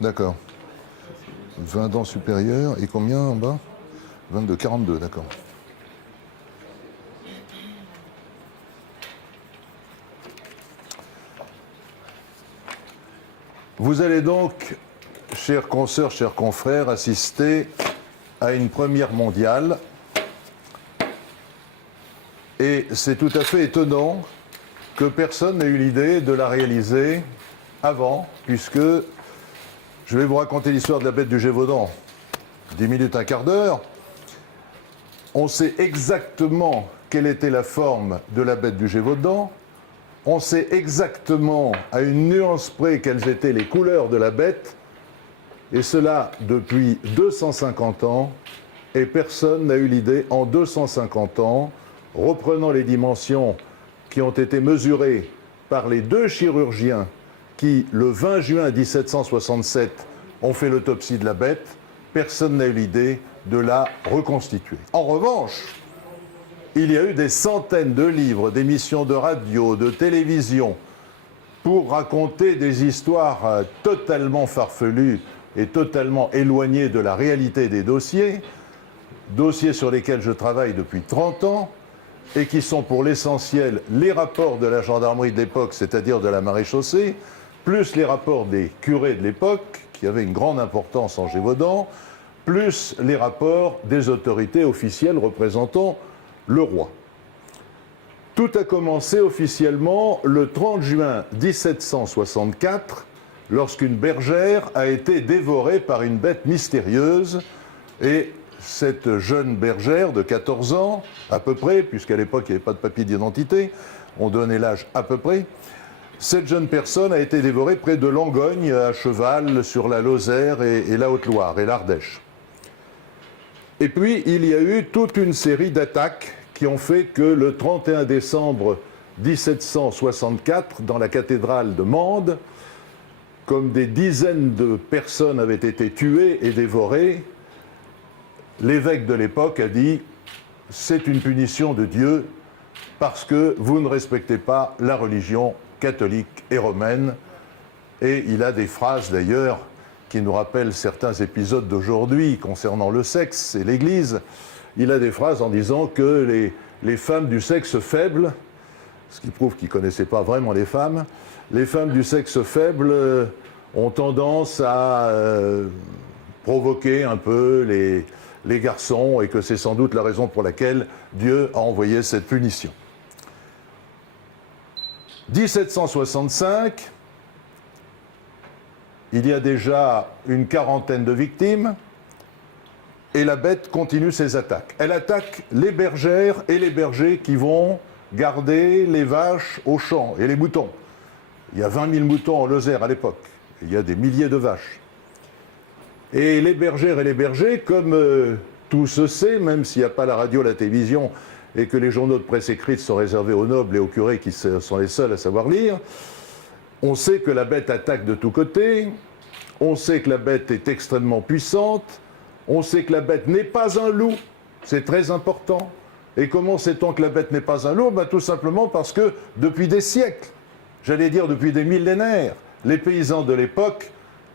D'accord. 20 dents supérieures et combien en bas? 22, 42, d'accord. Vous allez donc, chers consoeurs, chers confrères, assister à une première mondiale. Et c'est tout à fait étonnant que personne n'ait eu l'idée de la réaliser avant, puisque je vais vous raconter l'histoire de la bête du Gévaudan. 10 minutes, un quart d'heure. On sait exactement quelle était la forme de la bête du Gévaudan. On sait exactement, à une nuance près, quelles étaient les couleurs de la bête. Et cela depuis 250 ans. Et personne n'a eu l'idée, en 250 ans, reprenant les dimensions qui ont été mesurées par les deux chirurgiens qui, le 20 juin 1767, ont fait l'autopsie de la bête, personne n'a eu l'idée de la reconstituer. En revanche, il y a eu des centaines de livres, d'émissions de radio, de télévision, pour raconter des histoires totalement farfelues et totalement éloignées de la réalité des dossiers sur lesquels je travaille depuis 30 ans, et qui sont pour l'essentiel les rapports de la gendarmerie de l'époque, c'est-à-dire de la maréchaussée, plus les rapports des curés de l'époque, qui avaient une grande importance en Gévaudan, plus les rapports des autorités officielles représentant le roi. Tout a commencé officiellement le 30 juin 1764, lorsqu'une bergère a été dévorée par une bête mystérieuse, et cette jeune bergère de 14 ans, à peu près, puisqu'à l'époque il n'y avait pas de papier d'identité, on donnait l'âge à peu près, cette jeune personne a été dévorée près de Langogne, à cheval, sur la Lozère et la Haute-Loire et l'Ardèche. Et puis, il y a eu toute une série d'attaques qui ont fait que le 31 décembre 1764, dans la cathédrale de Mende, comme des dizaines de personnes avaient été tuées et dévorées, l'évêque de l'époque a dit « c'est une punition de Dieu parce que vous ne respectez pas la religion catholique et romaine ». Et il a des phrases d'ailleurs qui nous rappellent certains épisodes d'aujourd'hui concernant le sexe et l'Église. Il a des phrases en disant que les femmes du sexe faible, ce qui prouve qu'il ne connaissait pas vraiment les femmes du sexe faible ont tendance à provoquer un peu les garçons et que c'est sans doute la raison pour laquelle Dieu a envoyé cette punition. 1765, il y a déjà une quarantaine de victimes et la bête continue ses attaques. Elle attaque les bergères et les bergers qui vont garder les vaches au champ et les moutons. Il y a 20 000 moutons en Lozère à l'époque. Il y a des milliers de vaches. Et les bergères et les bergers, comme tout se sait, même s'il n'y a pas la radio, la télévision, et que les journaux de presse écrite sont réservés aux nobles et aux curés qui sont les seuls à savoir lire, on sait que la bête attaque de tous côtés, on sait que la bête est extrêmement puissante, on sait que la bête n'est pas un loup, c'est très important. Et comment sait-on que la bête n'est pas un loup? Tout simplement parce que depuis des siècles, j'allais dire depuis des millénaires, les paysans de l'époque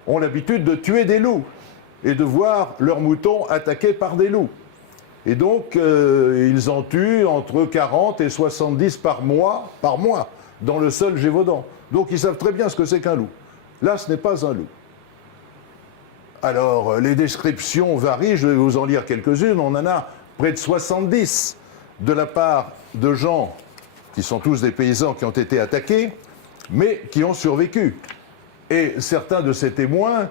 ont l'habitude de tuer des loups et de voir leurs moutons attaqués par des loups. Et donc, ils en tuent entre 40 et 70 par mois, dans le seul Gévaudan. Donc, ils savent très bien ce que c'est qu'un loup. Là, ce n'est pas un loup. Alors, les descriptions varient, je vais vous en lire quelques-unes. On en a près de 70 de la part de gens qui sont tous des paysans qui ont été attaqués, mais qui ont survécu. Et certains de ces témoins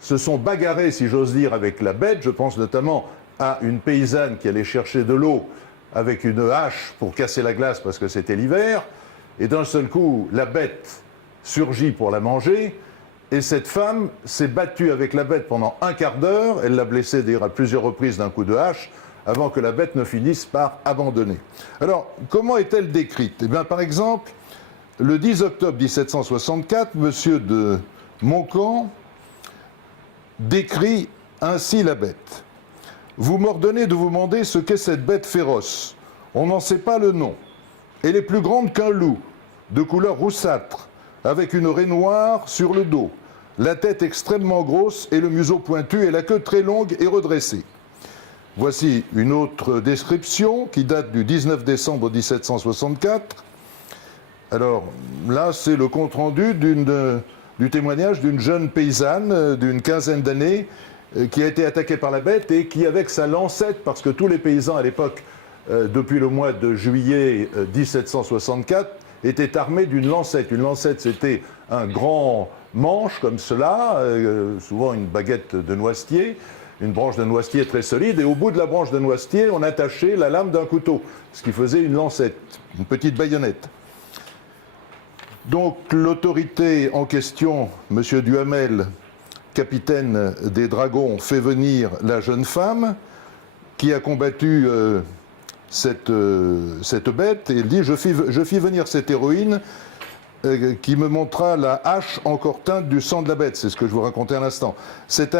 se sont bagarrés, si j'ose dire, avec la bête. Je pense notamment à une paysanne qui allait chercher de l'eau avec une hache pour casser la glace parce que c'était l'hiver. Et d'un seul coup, la bête surgit pour la manger. Et cette femme s'est battue avec la bête pendant un quart d'heure. Elle l'a blessée d'ailleurs à plusieurs reprises d'un coup de hache avant que la bête ne finisse par abandonner. Alors, comment est-elle décrite? Eh bien, par exemple, le 10 octobre 1764, M. de Montcamp décrit ainsi la bête. « Vous m'ordonnez de vous demander ce qu'est cette bête féroce. On n'en sait pas le nom. Elle est plus grande qu'un loup, de couleur roussâtre, avec une raie noire sur le dos, la tête extrêmement grosse et le museau pointu et la queue très longue et redressée. » Voici une autre description qui date du 19 décembre 1764. Alors là, c'est le compte-rendu du témoignage d'une jeune paysanne d'une quinzaine d'années qui a été attaquée par la bête et qui, avec sa lancette, parce que tous les paysans à l'époque, depuis le mois de juillet 1764, étaient armés d'une lancette. Une lancette, c'était un grand manche comme cela, souvent une baguette de noisetier, une branche de noisetier très solide, et au bout de la branche de noisetier, on attachait la lame d'un couteau, ce qui faisait une lancette, une petite baïonnette. Donc l'autorité en question, M. Duhamel, capitaine des dragons, fait venir la jeune femme qui a combattu cette bête, et il dit « Je fis venir cette héroïne qui me montra la hache encore teinte du sang de la bête. » C'est ce que je vous racontais à l'instant. Cet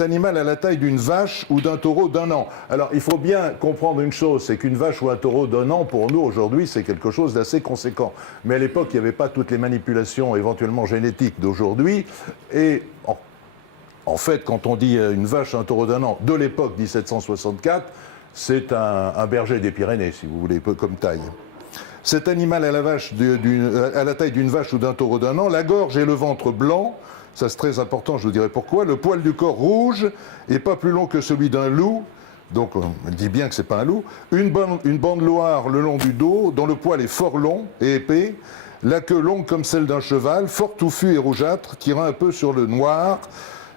animal a la taille d'une vache ou d'un taureau d'1 an. Alors, il faut bien comprendre une chose, c'est qu'une vache ou un taureau d'1 an, pour nous, aujourd'hui, c'est quelque chose d'assez conséquent. Mais à l'époque, il n'y avait pas toutes les manipulations éventuellement génétiques d'aujourd'hui. Et en fait, quand on dit une vache, un taureau d'1 an, de l'époque 1764, c'est un berger des Pyrénées, si vous voulez, peu comme taille. Cet animal a la taille d'une vache ou d'un taureau d'1 an, la gorge et le ventre blanc, ça c'est très important, je vous dirai pourquoi, le poil du corps rouge et pas plus long que celui d'un loup, donc on dit bien que c'est pas un loup, une bande noire le long du dos, dont le poil est fort long et épais, la queue longue comme celle d'un cheval, fort touffue et rougeâtre, tirant un peu sur le noir,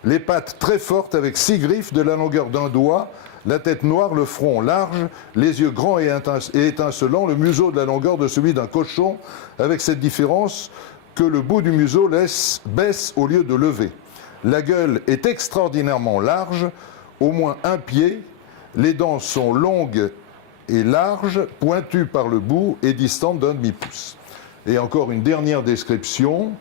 les pattes très fortes avec 6 griffes de la longueur d'un doigt, la tête noire, le front large, les yeux grands et étincelants, le museau de la longueur de celui d'un cochon, avec cette différence que le bout du museau baisse au lieu de lever. La gueule est extraordinairement large, au moins 1 pied, Les dents sont longues et larges, pointues par le bout et distantes d'un demi-pouce. Et encore une dernière description.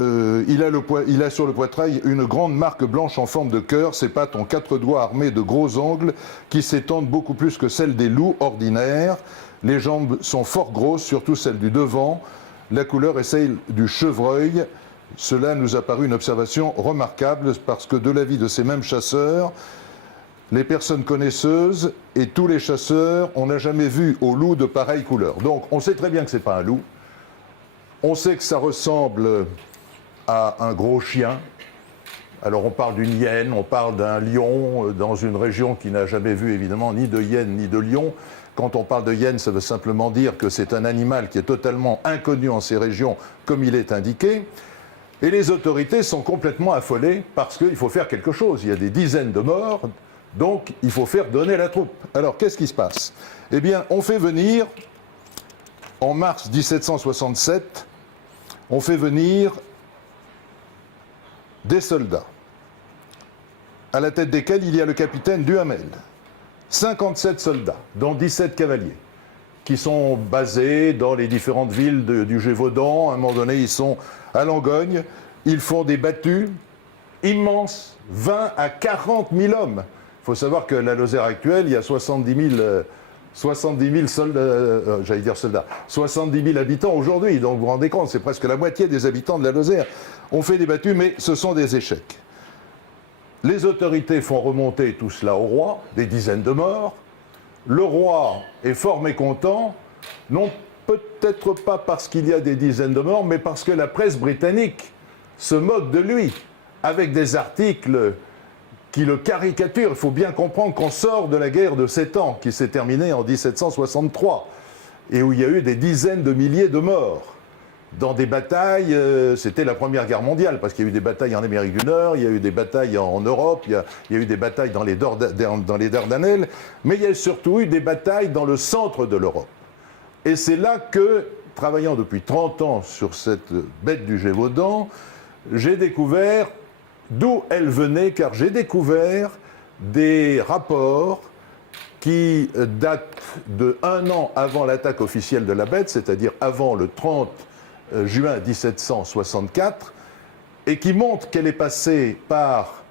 Il a sur le poitrail une grande marque blanche en forme de cœur, ses pattes ont 4 doigts armés de gros ongles qui s'étendent beaucoup plus que celles des loups ordinaires. Les jambes sont fort grosses, surtout celles du devant. La couleur est celle du chevreuil. Cela nous a paru une observation remarquable parce que de l'avis de ces mêmes chasseurs, les personnes connaisseuses et tous les chasseurs, on n'a jamais vu au loup de pareille couleur. Donc on sait très bien que ce n'est pas un loup. On sait que ça ressemble à un gros chien. Alors on parle d'une hyène, on parle d'un lion dans une région qui n'a jamais vu évidemment ni de hyène ni de lion. Quand on parle de hyène, ça veut simplement dire que c'est un animal qui est totalement inconnu en ces régions comme il est indiqué. Et les autorités sont complètement affolées parce qu'il faut faire quelque chose. Il y a des dizaines de morts, donc il faut faire donner la troupe. Alors qu'est-ce qui se passe? Eh bien, on fait venir, en mars 1767, on fait venir des soldats, à la tête desquels il y a le capitaine Duhamel. 57 soldats, dont 17 cavaliers, qui sont basés dans les différentes villes du Gévaudan. À un moment donné, ils sont à Langogne. Ils font des battues immenses, 20 à 40 000 hommes. Il faut savoir que la Lozère actuelle, il y a 70 000 soldats, 70 000 habitants aujourd'hui. Donc vous vous rendez compte, c'est presque la moitié des habitants de la Lozère. On fait des battues, mais ce sont des échecs. Les autorités font remonter tout cela au roi, des dizaines de morts. Le roi est fort mécontent, non peut-être pas parce qu'il y a des dizaines de morts, mais parce que la presse britannique se moque de lui, avec des articles qui le caricaturent. Il faut bien comprendre qu'on sort de la guerre de 7 ans, qui s'est terminée en 1763, et où il y a eu des dizaines de milliers de morts. Dans des batailles, c'était la Première Guerre mondiale, parce qu'il y a eu des batailles en Amérique du Nord, il y a eu des batailles en Europe, il y a eu des batailles dans les Dardanelles, mais il y a surtout eu des batailles dans le centre de l'Europe. Et c'est là que, travaillant depuis 30 ans sur cette bête du Gévaudan, j'ai découvert d'où elle venait, car j'ai découvert des rapports qui datent de 1 an avant l'attaque officielle de la bête, c'est-à-dire avant le 30 juin 1764, et qui montre qu'elle est passée par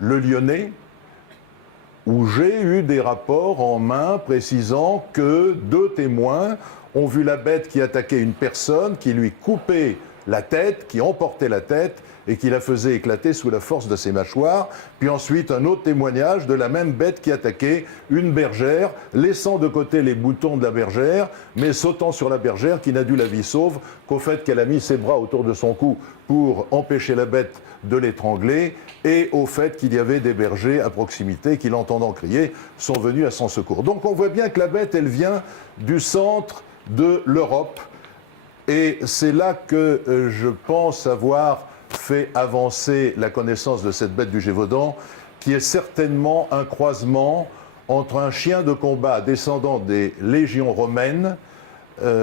le Lyonnais, où j'ai eu des rapports en main précisant que 2 témoins ont vu la bête qui attaquait une personne, qui lui coupait la tête, qui emportait la tête et qui la faisait éclater sous la force de ses mâchoires. Puis ensuite, un autre témoignage de la même bête qui attaquait une bergère, laissant de côté les boutons de la bergère, mais sautant sur la bergère qui n'a dû la vie sauve qu'au fait qu'elle a mis ses bras autour de son cou pour empêcher la bête de l'étrangler, et au fait qu'il y avait des bergers à proximité qui, l'entendant crier, sont venus à son secours. Donc on voit bien que la bête, elle vient du centre de l'Europe, et c'est là que je pense avoir fait avancer la connaissance de cette bête du Gévaudan, qui est certainement un croisement entre un chien de combat descendant des légions romaines,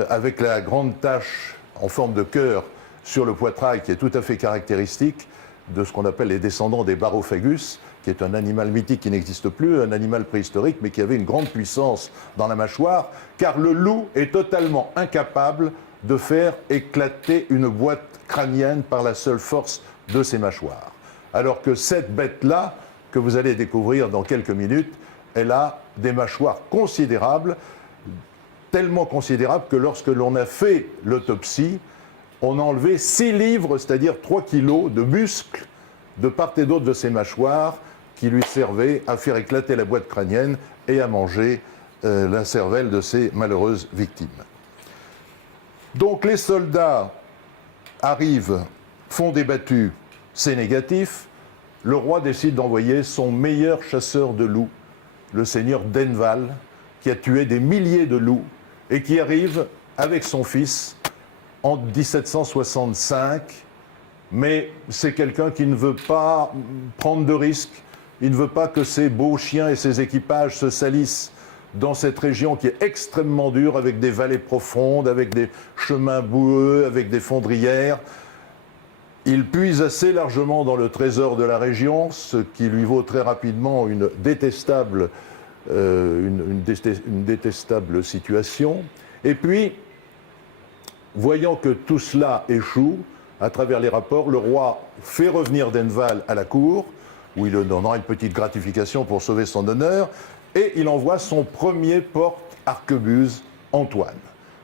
avec la grande tache en forme de cœur sur le poitrail qui est tout à fait caractéristique de ce qu'on appelle les descendants des Barophagus, qui est un animal mythique qui n'existe plus, un animal préhistorique, mais qui avait une grande puissance dans la mâchoire, car le loup est totalement incapable de faire éclater une boîte crânienne par la seule force de ses mâchoires. Alors que cette bête-là, que vous allez découvrir dans quelques minutes, elle a des mâchoires considérables, tellement considérables que lorsque l'on a fait l'autopsie, on a enlevé 6 livres, c'est-à-dire 3 kilos de muscles de part et d'autre de ses mâchoires qui lui servaient à faire éclater la boîte crânienne et à manger la cervelle de ses malheureuses victimes. Donc les soldats arrivent, font des battues, c'est négatif. Le roi décide d'envoyer son meilleur chasseur de loups, le seigneur d'Enval, qui a tué des milliers de loups et qui arrive avec son fils en 1765. Mais c'est quelqu'un qui ne veut pas prendre de risques, il ne veut pas que ses beaux chiens et ses équipages se salissent dans cette région qui est extrêmement dure, avec des vallées profondes, avec des chemins boueux, avec des fondrières. Il puise assez largement dans le trésor de la région, ce qui lui vaut très rapidement une détestable situation. Et puis, voyant que tout cela échoue, à travers les rapports, le roi fait revenir Denval à la cour, où il lui donnera une petite gratification pour sauver son honneur, et il envoie son premier porte-arquebuse, Antoine.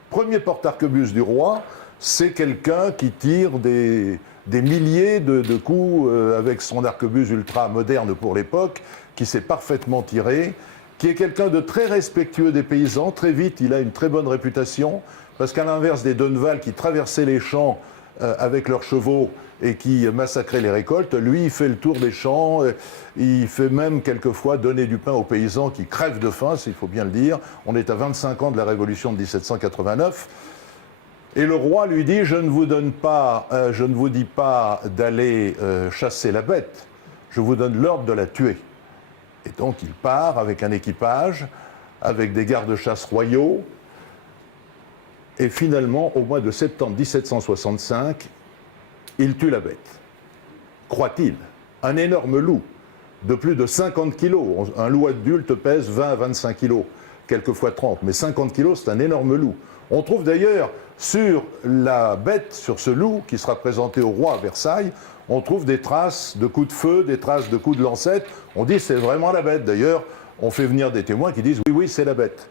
Premier porte-arquebuse du roi, c'est quelqu'un qui tire des milliers de coups avec son arquebuse ultra moderne pour l'époque, qui sait parfaitement tirer, qui est quelqu'un de très respectueux des paysans. Très vite, il a une très bonne réputation, parce qu'à l'inverse des Denval qui traversaient les champs avec leurs chevaux et qui massacraient les récoltes, lui, il fait le tour des champs, il fait même quelquefois donner du pain aux paysans qui crèvent de faim, il faut bien le dire. On est à 25 ans de la Révolution de 1789. Et le roi lui dit, je ne vous dis pas d'aller chasser la bête, je vous donne l'ordre de la tuer. Et donc il part avec un équipage, avec des gardes-chasse royaux, et finalement, au mois de septembre 1765, il tue la bête. Croit-il, un énorme loup de plus de 50 kilos. Un loup adulte pèse 20 à 25 kilos, quelquefois 30, mais 50 kilos, c'est un énorme loup. On trouve d'ailleurs sur la bête, sur ce loup qui sera présenté au roi à Versailles, on trouve des traces de coups de feu, des traces de coups de lancette. On dit c'est vraiment la bête. D'ailleurs, on fait venir des témoins qui disent oui, c'est la bête.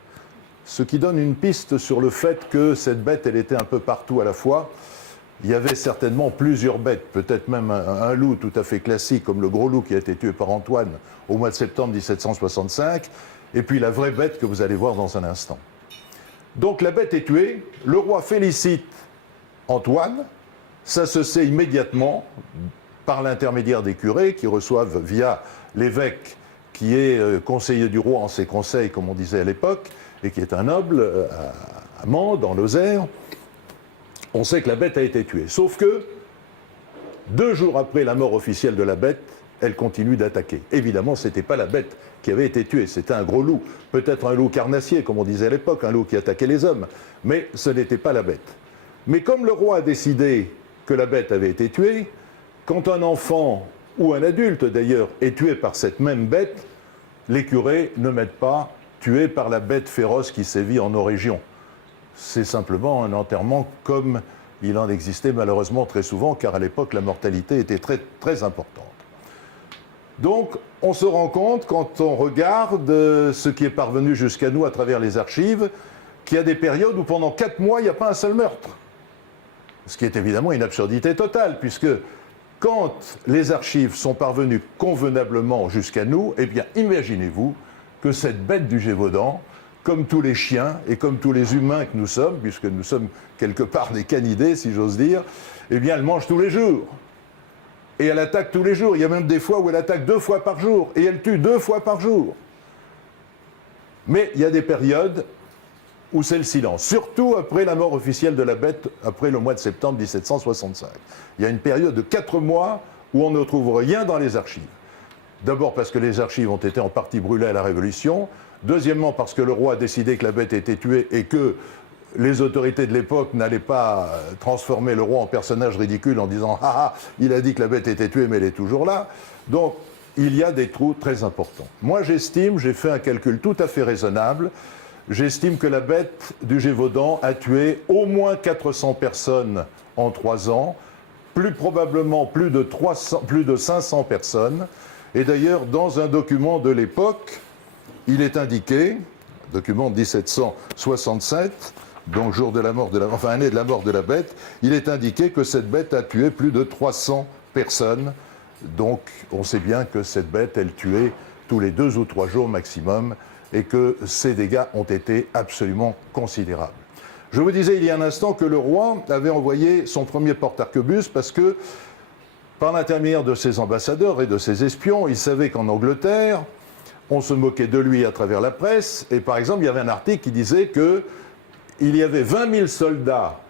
Ce qui donne une piste sur le fait que cette bête, elle était un peu partout à la fois. Il y avait certainement plusieurs bêtes, peut-être même un loup tout à fait classique, comme le gros loup qui a été tué par Antoine au mois de septembre 1765, et puis la vraie bête que vous allez voir dans un instant. Donc la bête est tuée, le roi félicite Antoine, ça se sait immédiatement par l'intermédiaire des curés qui reçoivent via l'évêque qui est conseiller du roi en ses conseils, comme on disait à l'époque, et qui est un noble à Mans, dans Lozère. On sait que la bête a été tuée. Sauf que, 2 jours après la mort officielle de la bête, elle continue d'attaquer. Évidemment, ce n'était pas la bête qui avait été tuée, c'était un gros loup. Peut-être un loup carnassier, comme on disait à l'époque, un loup qui attaquait les hommes. Mais ce n'était pas la bête. Mais comme le roi a décidé que la bête avait été tuée, quand un enfant, ou un adulte d'ailleurs, est tué par cette même bête, les curés ne mettent pas tué par la bête féroce qui sévit en nos régions. C'est simplement un enterrement comme il en existait malheureusement très souvent, car à l'époque la mortalité était très, très importante. Donc on se rend compte, quand on regarde ce qui est parvenu jusqu'à nous à travers les archives, qu'il y a des périodes où pendant 4 mois il n'y a pas un seul meurtre. Ce qui est évidemment une absurdité totale, puisque quand les archives sont parvenues convenablement jusqu'à nous, eh bien imaginez-vous que cette bête du Gévaudan, comme tous les chiens et comme tous les humains que nous sommes, puisque nous sommes quelque part des canidés, si j'ose dire, eh bien elle mange tous les jours. Et elle attaque tous les jours. Il y a même des fois où elle attaque 2 fois par jour, et elle tue 2 fois par jour. Mais il y a des périodes où c'est le silence, surtout après la mort officielle de la bête, après le mois de septembre 1765. Il y a une période de 4 mois où on ne trouve rien dans les archives. D'abord parce que les archives ont été en partie brûlées à la Révolution. Deuxièmement parce que le roi a décidé que la bête était tuée et que les autorités de l'époque n'allaient pas transformer le roi en personnage ridicule en disant « Ah ah, il a dit que la bête était tuée mais elle est toujours là ». Donc il y a des trous très importants. Moi j'estime, j'ai fait un calcul tout à fait raisonnable, j'estime que la bête du Gévaudan a tué au moins 400 personnes en 3 ans, plus probablement plus de 500 personnes. Et d'ailleurs, dans un document de l'époque, il est indiqué, document de 1767, donc jour de la mort de la, enfin année de la mort de la bête, il est indiqué que cette bête a tué plus de 300 personnes. Donc on sait bien que cette bête, elle tuait tous les 2 ou 3 jours maximum, et que ces dégâts ont été absolument considérables. Je vous disais il y a un instant que le roi avait envoyé son premier porte-arquebuse parce que, par l'intermédiaire de ses ambassadeurs et de ses espions, il savait qu'en Angleterre, on se moquait de lui à travers la presse. Et par exemple, il y avait un article qui disait qu'il y avait 20 000 soldats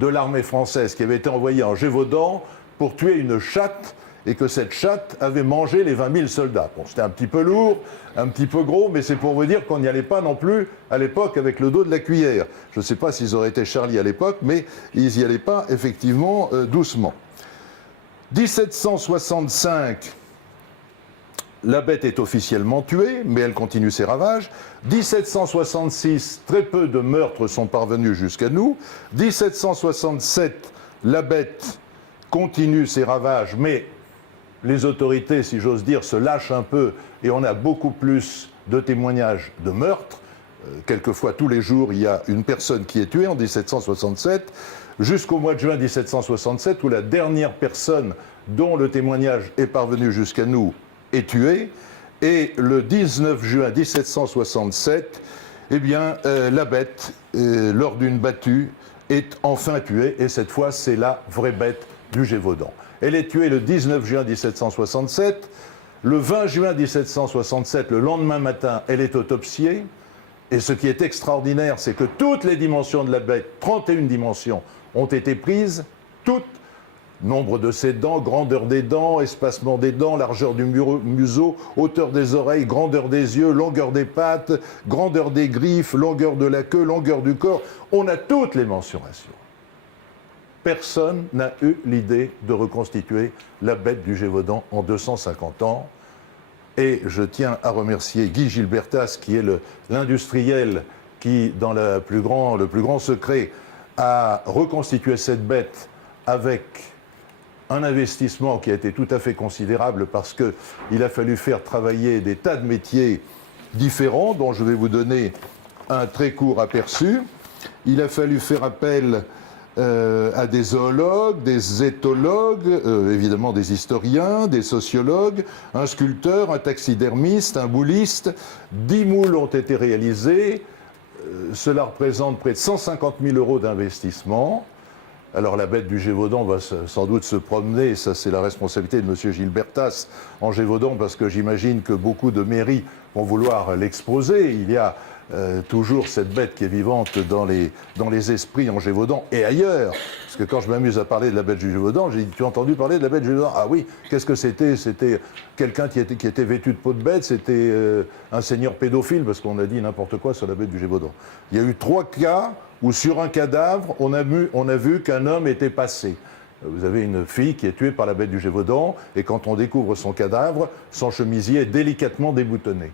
de l'armée française qui avaient été envoyés en Gévaudan pour tuer une chatte, et que cette chatte avait mangé les 20 000 soldats. Bon, c'était un petit peu lourd, un petit peu gros, mais c'est pour vous dire qu'on n'y allait pas non plus à l'époque avec le dos de la cuillère. Je ne sais pas s'ils auraient été Charlie à l'époque, mais ils n'y allaient pas effectivement doucement. 1765, la bête est officiellement tuée, mais elle continue ses ravages. 1766, très peu de meurtres sont parvenus jusqu'à nous. 1767, la bête continue ses ravages, mais les autorités, si j'ose dire, se lâchent un peu et on a beaucoup plus de témoignages de meurtres. Quelquefois, tous les jours, il y a une personne qui est tuée en 1767, jusqu'au mois de juin 1767, où la dernière personne dont le témoignage est parvenu jusqu'à nous est tuée. Et le 19 juin 1767, eh bien, la bête, lors d'une battue, est enfin tuée. Et cette fois, c'est la vraie bête du Gévaudan. Elle est tuée le 19 juin 1767. Le 20 juin 1767, le lendemain matin, elle est autopsiée. Et ce qui est extraordinaire, c'est que toutes les dimensions de la bête, 31 dimensions, ont été prises, toutes. Nombre de ses dents, grandeur des dents, espacement des dents, largeur du museau, hauteur des oreilles, grandeur des yeux, longueur des pattes, grandeur des griffes, longueur de la queue, longueur du corps. On a toutes les mensurations. Personne n'a eu l'idée de reconstituer la bête du Gévaudan en 250 ans. Et je tiens à remercier Guy Gilbertas, qui est l'industriel qui, dans le plus grand secret, a reconstitué cette bête avec un investissement qui a été tout à fait considérable parce qu'il a fallu faire travailler des tas de métiers différents, dont je vais vous donner un très court aperçu. Il a fallu faire appel à des zoologues, des éthologues, évidemment des historiens, des sociologues, un sculpteur, un taxidermiste, un bouliste. 10 moules ont été réalisés. Cela représente près de 150 000 € d'investissement. Alors la bête du Gévaudan va sans doute se promener, et ça c'est la responsabilité de M. Gilbertas en Gévaudan, parce que j'imagine que beaucoup de mairies vont vouloir l'exposer. Il y a toujours cette bête qui est vivante dans les esprits en Gévaudan et ailleurs. Parce que quand je m'amuse à parler de la bête du Gévaudan, j'ai dit « Tu as entendu parler de la bête du Gévaudan ?» Ah oui, qu'est-ce que c'était? C'était quelqu'un qui était vêtu de peau de bête, c'était un seigneur pédophile, parce qu'on a dit n'importe quoi sur la bête du Gévaudan. Il y a eu 3 cas où sur un cadavre, on a vu qu'un homme était passé. Vous avez une fille qui est tuée par la bête du Gévaudan, et quand on découvre son cadavre, son chemisier est délicatement déboutonné.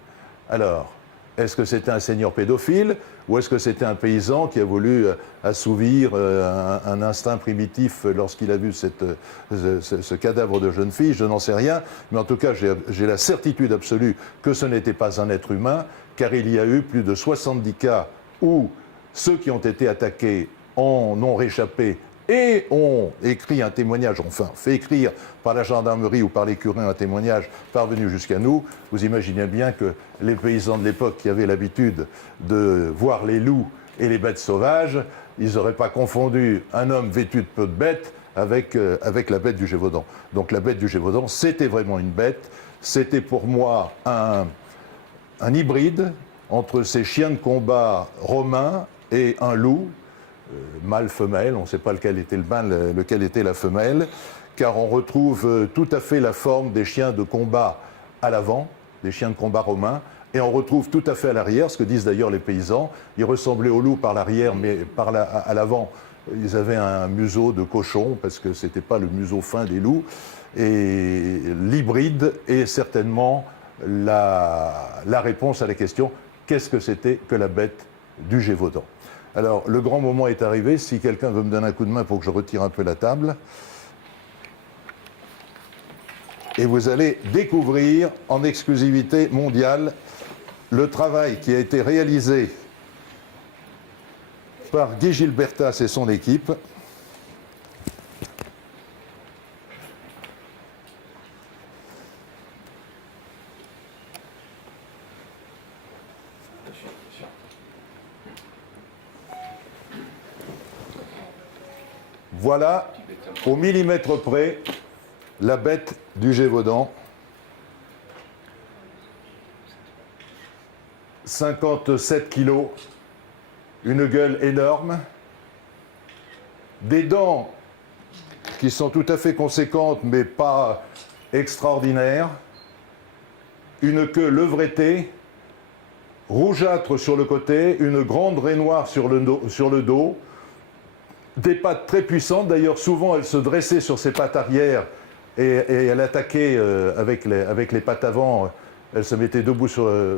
Alors, est-ce que c'était un seigneur pédophile, ou est-ce que c'était un paysan qui a voulu assouvir un instinct primitif lorsqu'il a vu ce cadavre de jeune fille? Je n'en sais rien, mais en tout cas, j'ai la certitude absolue que ce n'était pas un être humain, car il y a eu plus de 70 cas où ceux qui ont été attaqués en ont réchappé et ont écrit un témoignage, enfin fait écrire par la gendarmerie ou par les curés un témoignage parvenu jusqu'à nous. Vous imaginez bien que les paysans de l'époque qui avaient l'habitude de voir les loups et les bêtes sauvages, ils n'auraient pas confondu un homme vêtu de peau de bête avec la bête du Gévaudan. Donc la bête du Gévaudan, c'était vraiment une bête. C'était pour moi un hybride entre ces chiens de combat romains et un loup, mâle-femelle, on ne sait pas lequel était le mâle, lequel était la femelle, car on retrouve tout à fait la forme des chiens de combat à l'avant, des chiens de combat romains, et on retrouve tout à fait à l'arrière, ce que disent d'ailleurs les paysans. Ils ressemblaient aux loups par l'arrière, mais à l'avant, ils avaient un museau de cochon, parce que ce n'était pas le museau fin des loups. Et l'hybride est certainement la réponse à la question « Qu'est-ce que c'était que la bête du Gévaudan ?» Alors, le grand moment est arrivé. Si quelqu'un veut me donner un coup de main pour que je retire un peu la table. Et vous allez découvrir en exclusivité mondiale le travail qui a été réalisé par Guy Gilbertas et son équipe. Voilà, au millimètre près, la bête du Gévaudan. 57 kilos, une gueule énorme, des dents qui sont tout à fait conséquentes mais pas extraordinaires, une queue levretée, rougeâtre sur le côté, une grande raie noire sur le dos, des pattes très puissantes. D'ailleurs, souvent, elle se dressait sur ses pattes arrière et elle attaquait avec les pattes avant, elle se mettait debout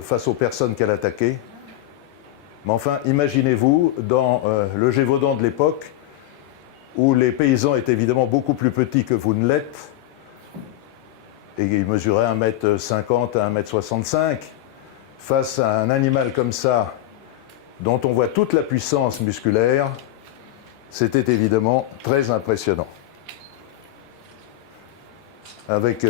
face aux personnes qu'elle attaquait. Mais enfin, imaginez-vous, dans le Gévaudan de l'époque, où les paysans étaient évidemment beaucoup plus petits que vous ne l'êtes, et ils mesuraient 1,50 m à 1,65 m, face à un animal comme ça, dont on voit toute la puissance musculaire, c'était évidemment très impressionnant. Avec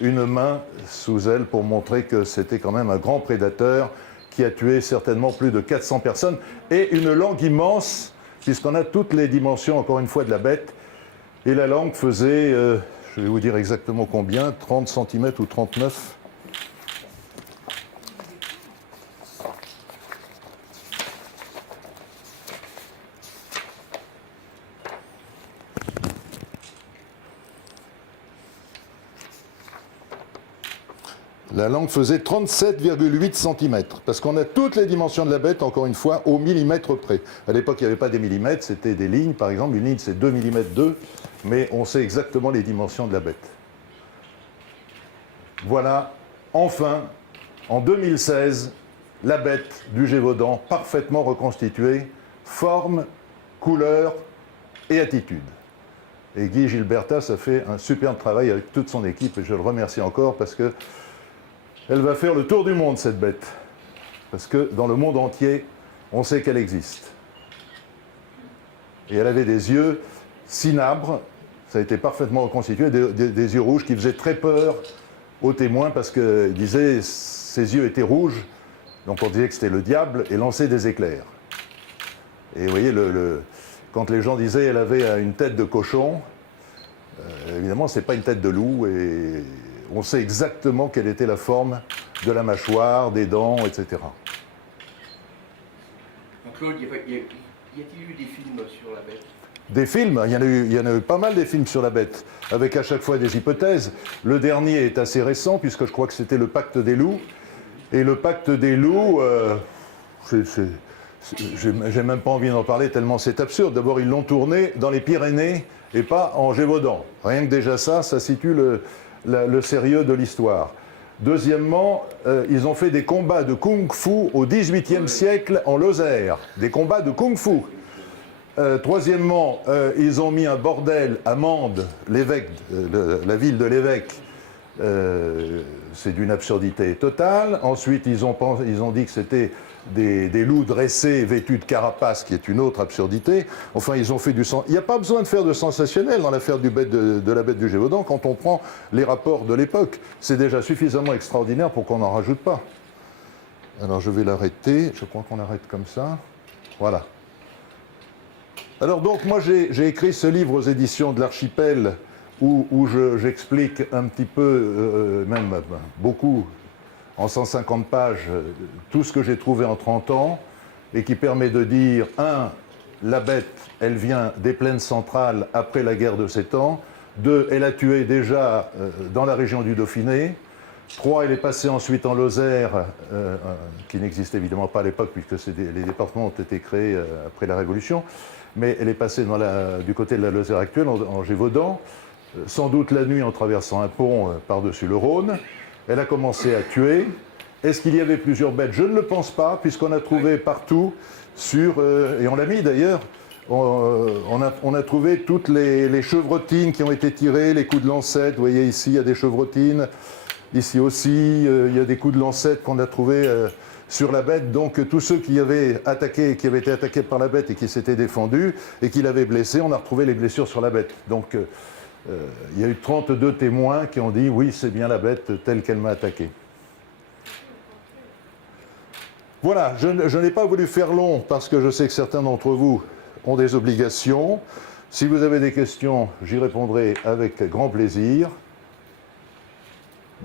une main sous elle pour montrer que c'était quand même un grand prédateur qui a tué certainement plus de 400 personnes, et une langue immense, puisqu'on a toutes les dimensions, encore une fois, de la bête, et la langue faisait, je vais vous dire exactement combien, 30 cm ou 39. La langue faisait 37,8 cm, parce qu'on a toutes les dimensions de la bête, encore une fois, au millimètre près. À l'époque, il n'y avait pas des millimètres, c'était des lignes, par exemple. Une ligne, c'est 2 mm 2, mais on sait exactement les dimensions de la bête. Voilà, enfin, en 2016, la bête du Gévaudan, parfaitement reconstituée, forme, couleur et attitude. Et Guy Gilbertas a fait un superbe travail avec toute son équipe, et je le remercie encore parce que elle va faire le tour du monde, cette bête. Parce que dans le monde entier, on sait qu'elle existe. Et elle avait des yeux cinabres, ça a été parfaitement reconstitué, des yeux rouges qui faisaient très peur aux témoins parce qu'ils disaient ses yeux étaient rouges, donc on disait que c'était le diable, et lançait des éclairs. Et vous voyez, quand les gens disaient qu'elle avait une tête de cochon, évidemment, ce n'est pas une tête de loup, et on sait exactement quelle était la forme de la mâchoire, des dents, etc. Donc Claude, y a-t-il eu des films sur la bête? Des films, il y en a eu pas mal des films sur la bête, avec à chaque fois des hypothèses. Le dernier est assez récent, puisque je crois que c'était le Pacte des loups. Et le Pacte des loups, j'ai même pas envie d'en parler tellement c'est absurde. D'abord, ils l'ont tourné dans les Pyrénées et pas en Gévaudan. Rien que déjà ça situe le sérieux de l'histoire. Deuxièmement, ils ont fait des combats de kung-fu au XVIIIe siècle en Lozère. Des combats de kung-fu. Troisièmement, ils ont mis un bordel à Mende, l'évêque, la ville de l'évêque. C'est d'une absurdité totale. Ensuite, ils ont dit que c'était des loups dressés vêtus de carapace, qui est une autre absurdité. Enfin, ils ont fait du sang. Il n'y a pas besoin de faire de sensationnel dans l'affaire de la bête du Gévaudan quand on prend les rapports de l'époque. C'est déjà suffisamment extraordinaire pour qu'on n'en rajoute pas. Alors, je vais l'arrêter. Je crois qu'on arrête comme ça. Voilà. Alors donc, moi, j'ai écrit ce livre aux éditions de l'Archipel où j'explique un petit peu, même beaucoup, en 150 pages, tout ce que j'ai trouvé en 30 ans, et qui permet de dire, 1, la bête, elle vient des plaines centrales après la guerre de 7 ans, 2, elle a tué déjà dans la région du Dauphiné, 3, elle est passée ensuite en Lozère, qui n'existait évidemment pas à l'époque, puisque les départements ont été créés après la Révolution, mais elle est passée du côté de la Lozère actuelle, en Gévaudan, sans doute la nuit en traversant un pont par-dessus le Rhône. Elle a commencé à tuer. Est-ce qu'il y avait plusieurs bêtes? Je ne le pense pas, puisqu'on a trouvé partout, et on l'a mis d'ailleurs, on a trouvé toutes les chevrotines qui ont été tirées, les coups de lancette. Vous voyez ici, il y a des chevrotines. Ici aussi, il y a des coups de lancette qu'on a trouvés sur la bête. Donc tous ceux qui avaient été attaqués par la bête et qui s'étaient défendus et qui l'avaient blessé, on a retrouvé les blessures sur la bête. Donc il y a eu 32 témoins qui ont dit « oui, c'est bien la bête telle qu'elle m'a attaqué ». Voilà, je n'ai pas voulu faire long parce que je sais que certains d'entre vous ont des obligations. Si vous avez des questions, j'y répondrai avec grand plaisir.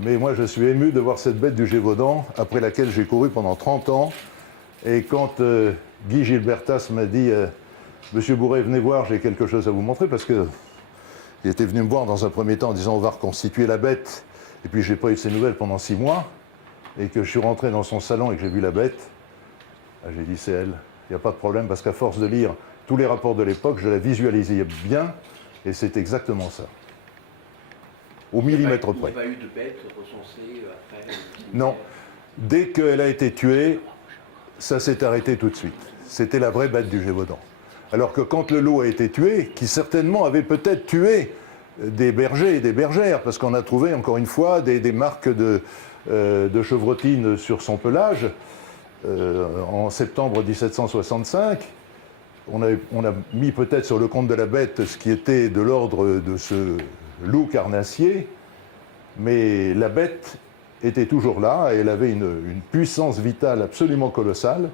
Mais moi, je suis ému de voir cette bête du Gévaudan, après laquelle j'ai couru pendant 30 ans. Et quand Guy Gilbertas m'a dit « Monsieur Bourret, venez voir, j'ai quelque chose à vous montrer », parce qu'il était venu me voir dans un premier temps en disant « on va reconstituer la bête ». Et puis, je n'ai pas eu de ses nouvelles pendant 6 mois. Et que je suis rentré dans son salon et que j'ai vu la bête, j'ai dit « c'est elle, il n'y a pas de problème », parce qu'à force de lire tous les rapports de l'époque, je la visualisais bien, et c'est exactement ça. au millimètre près. Il n'y a pas eu de bêtes recensées après le cimetière. Non. Dès qu'elle a été tuée, ça s'est arrêté tout de suite. C'était la vraie bête du Gévaudan. Alors que quand le loup a été tué, qui certainement avait peut-être tué des bergers et des bergères, parce qu'on a trouvé encore une fois des marques de chevrotine sur son pelage, en septembre 1765, on a mis peut-être sur le compte de la bête ce qui était de l'ordre de ce loup carnassier, mais la bête était toujours là, et elle avait une puissance vitale absolument colossale.